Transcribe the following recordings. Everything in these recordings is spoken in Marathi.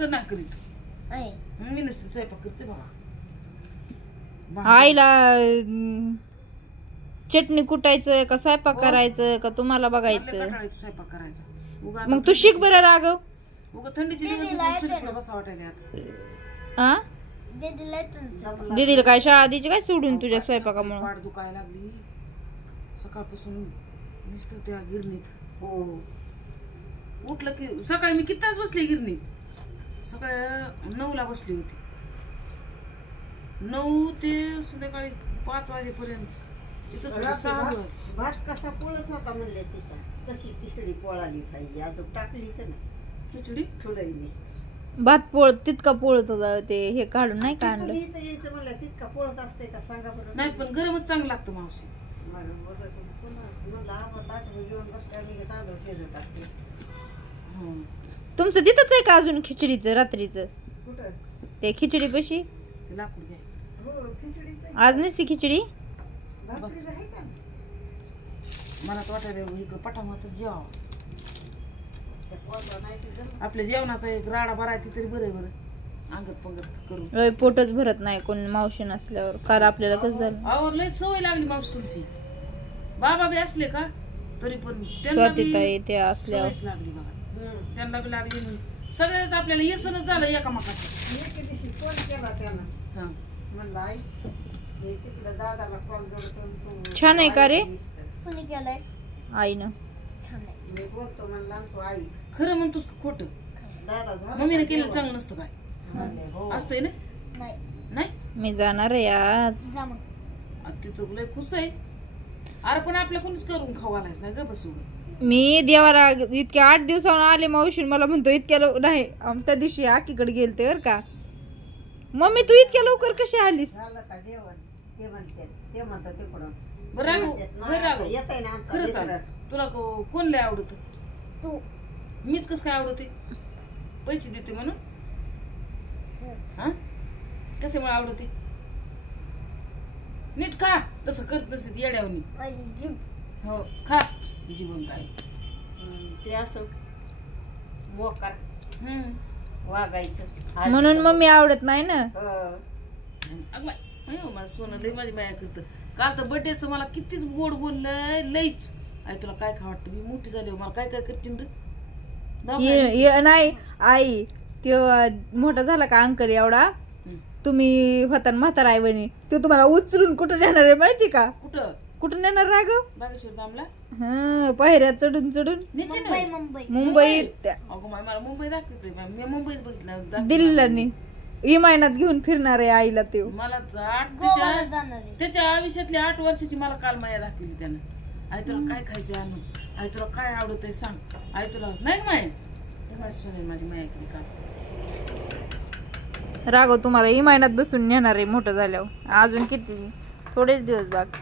शंकर नाही करीत मी नसते स्वयंपाक करते बाबा आईला चटणी कुटायचं का स्वयंपाक करायचं का तुम्हाला बघायचं स्वयंपाक करायचा मग तू शिक बरं राघव उगा थंडीचे दिवस बसा वाटायला हा दीदीला काय शाळा द्यायची काय सोडून तुझ्या स्वयंपाकामुळे पाठ दुखायला लागली सकाळपासून दिसत त्या गिरणीत हो उठलं की सकाळी मी किती तास बसले गिरणीत सकाळी 9ला बसली होती 9 ते संध्याकाळी 5 वाजेपर्यंत भात कसा पोळत होता म्हणले तिचा कशी खिचडी पोळाली पाहिजे अजून टाकलीच ना खिचडी थोडं भात पोळ तितका पोळत होता ते हे काढून नाही का आणलं यायचं म्हणलं तितका पोळत असते का सांगा बरं नाही पण गरमच चांगलं लागतं मावशी म्हणलं आम्हाला ताटून घेऊन बसते आम्ही तांदूळ शिजत टाकते तुमचं तिथंच आहे का अजून खिचडीचं रात्रीचं कुठं ते खिचडी पशी लाकूड घ्या हो खिचडीच आज नसती खिचडी भाकरी आहे का मला तर वाटायला इकडं पटामात जेवावं त्या पोळा नाही ते जमत. आपल्या जेवणाचा एक राडा भरायची तरी बरं बरं अंगत पंगत करून लय पोटच भरत नाही कोण मावशी नसल्यावर काल आपल्याला कसं झालं अहो लय सवय लागली मावशी तुमची बाबा बी असले का तरी पण त्यांना बी स्वातीताई ते असल्यावर सवयच लागली बघा त्यांना बी लागली सगळ्याच आपल्याला येसनच झालं एकामेकाचं एके दिवशी फोन केला त्यानं हा म्हणलं आई हे तिकडं दादाला कॉल जोडतो छान आहे का रे? कोणी केलंय आईनं छान आहे मी बोलतो म्हणला तू आई खरं म्हणतोस का खोटं दादा झाला मम्मीने केलेलं चांगलं नसतं काय म्हणले, हो असतंय ना नाही नाही मी जाणार आहे आज जा मग तिथं लय खुश आहे अरे पण आपल्या कोणीच करून खावायलाच नाही ग बसू मी देवाला इतक्या 8 दिवसावर आले मावशी मला म्हणतो इतक्या नाही त्या दिवशी आकीकडे गेलते बर का मम्मी तू इतक्या लवकर कशी आलीस झालं का जेवण ते म्हणते ते म्हणतात तिकडून बरं राघव बरं राघव येत आहे ना आमचा खरं सांग मित्र. तुला कोण लय आवडत तू मीच कस काय आवडते पैसे देते म्हणून हा कशामुळे आवडते नीट खा तसं करत नसते ती येड्यावनी माझी जीभ हो खा जीवन काय ते असं मोकार हम्म वागायचं म्हणून मम्मी आवडत नाही ना अगं बाई, अयो, माझं सोनं लय माझी माया करतं काल तर बर्थडेच मला कितीच गोड बोललंय लईच आई तुला काय खा वाटतं मी मोठी झाली मला काय काय करतील रे नाही आई त्यो मोठा झाला का अंकल एवढा तुम्ही होता म्हातारा आई बहिणी तो तुम्हाला उचलून कुठं नेणार आहे माहिती का कुठं कुठं नेणार राघव बागेश्वर दामला पायऱ्या चढून चढून निश्चित मुंबई मुंबई मुंबईत अगं माय मला मुंबई दाखवते मी मुंबईत बघितलं दिल्लीला इमानात घेऊन फिरणार आहे आईला ते मला गोव्याला जाणार आहे त्याच्या आयुष्यातली 8 वर्षाची मला काल माया दाखवली त्यानं आई तुला काय खायचंय आणून आई तुला काय आवडत आहे सांग आई तुला नाही माय माझी सोने माझी माया केली का राघव तुम्हाला इमानात बसून नेणार आहे मोठं झाल्यावर अजून किती थोडेच दिवस बाकी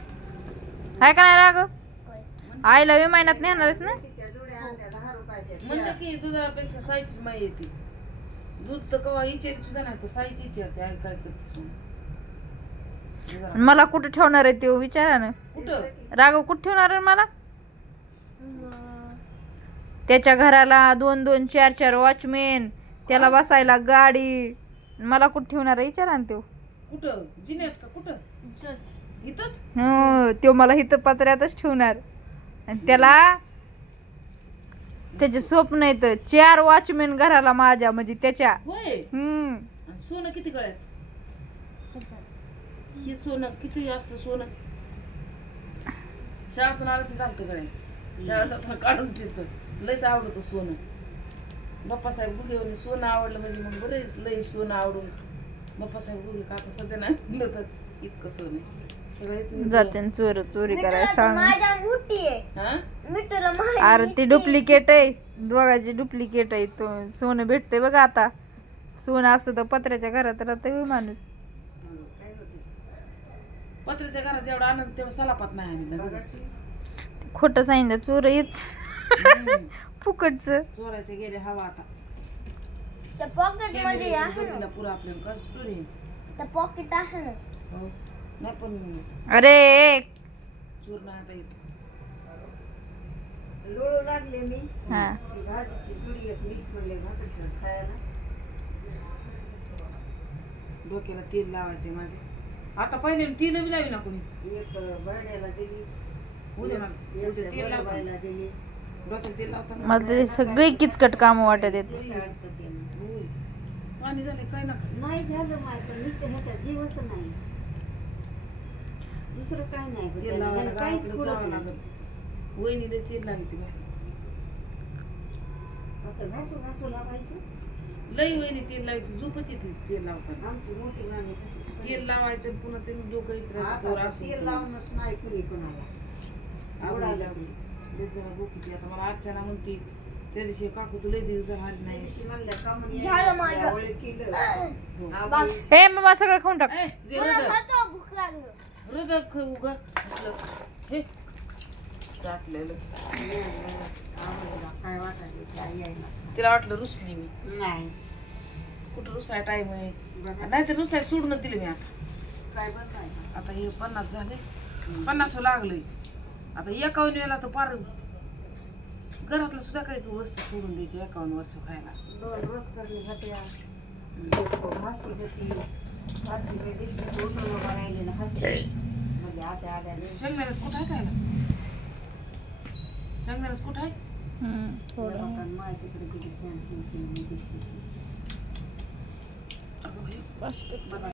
आहे का नाही राघव आईला इमानात नेणारच ना तिच्या जोड्या आणल्या 10 रुपयाच्या म्हणलं की दुधापेक्षा साईचीच माय येते दूध तर कवा इचारी सुद्धा नाही पण साईची विचारते आई काय करतेस म्हणून मला कुठे ठेवणार आहे ते विचारा ना कुठं राघव कुठे ठेवणार आहे मला त्याच्या घराला 2-2 4-4 वॉचमेन त्याला बसायला गाडी मला कुठे ठेवणार आहे विचारा ना तो कुठं जिन्यात का कुठं इथंच तो मला इथं पत्र्यातच ठेवणार आणि त्याला त्याचे स्वप्न येत 4 वॉचमेन घराला माझ्या म्हणजे त्याच्या होय आणि सोनं किती गळ्यात हे सोनं किती असतं सोनं शाळेतून आलं की घालतं गळ्यात शाळेत जाताना काढून ठेवतं लयच आवडतं सोनं बाप्पासाहेब गुगे सोनं आवडलं म्हणजे मग बरं लय सोनं आवडून बाप्पासाहेब गुगे का आता सध्या नाही तर इतकं सोनं सगळं जाते चोरी करायला सांग माझ्या मोठी आहे हा मिठूला माझी अरे ती डुप्लिकेट आहे दोघांची डुप्लिकेट आहे तो सोनं भेटते बघा आता सोनं असतं तर पत्र्याच्या घरात राहतं माणूस पत्र्याच्या घरात जेवढा आनंद तेवढा सलापात नाही आम्ही खोटं सांगितलं चोर येत फुकटच चोरायचे गेले हवा आता त्या पॉकेट मध्ये आहे ना पुरा आपल्याला कस चोरी त्या पॉकेट आहे ना हो नाही पण अरे चोर नाही आता येत लोळू लागले मी हा ती भाजीची पुडी एक मीच म्हणले भाकरी खायला डोक्याला तेल लावायचे माझे. आता पहिले तेल बी लावी ना कोणी. एक बर्ड्याला दिली, उद्या मला एक उद्या तेल लावता बाबाला दिली. डोक्याला तेल लावता ना. मला ते सगळे किचकट काम वाटत आहेत. साडतं ते. होय. पाणी झाले काय ना काय. नाही झालं माझं, नुसतं ह्याचा जीवच नाही, दुसरं काय नाही बघ. तेल लावायला त्याला काहीच गावाकडे पुरत जावं नाही. लागल. वहिनीला तेल लागते बाहेर. असं घासू घासू लावायचं. लई वहिनी तेल लावायची झोपच येते तेल लावताना. आमची मोठी गाणी तशीच तेल लावायचं आणि पुन्हा त्यांनी डोकं इथं राहतं, पोरं आता असं तेल होतं. लावूनच नाही कुणी कुणाला. आवडीला आवडायला लागली. लई जरा भुकीची. आता मला अर्चना म्हणते त्या दिवशी काकू तू लई दिवस झाला आली त्या नाही. दिवशी म्हणलं का म्हणे, झालं माझं. आवळे केलं. हो. आवळे. हे मम्मा सगळं खाऊन टाक. ए, जे मला हृदय खातो, भूक लागलं. हृदय खाऊ ग. असलं. हे चाटलेलं. आवळेला काय वाटायचं काय यायला. तिला वाटलं रुसली मी. नाही कुठं रुसाय टाइम आहे. बघा, नाही तर रुसाय सोडून दिले मी आता. काय बनवायचं. आता हे 50 झाले. 50 लागलंय. आता 51 वेळेला तर पार घरातलं सुद्धा काही वस्तू सोडून द्यायची 51 वर्ष व्हायला. 2 रोज करणे होत्या. फाशी होती, फाशी मी दिसली उठून उभा राहिली ना फाशी म्हणजे आता आल्याने शेंगदाण्यात कुठं आहे खायला? शेंगदाण्यात कुठं आहे? थोडं माहितीकडे किती छान दिसली. अगं बाई. बस. बघा.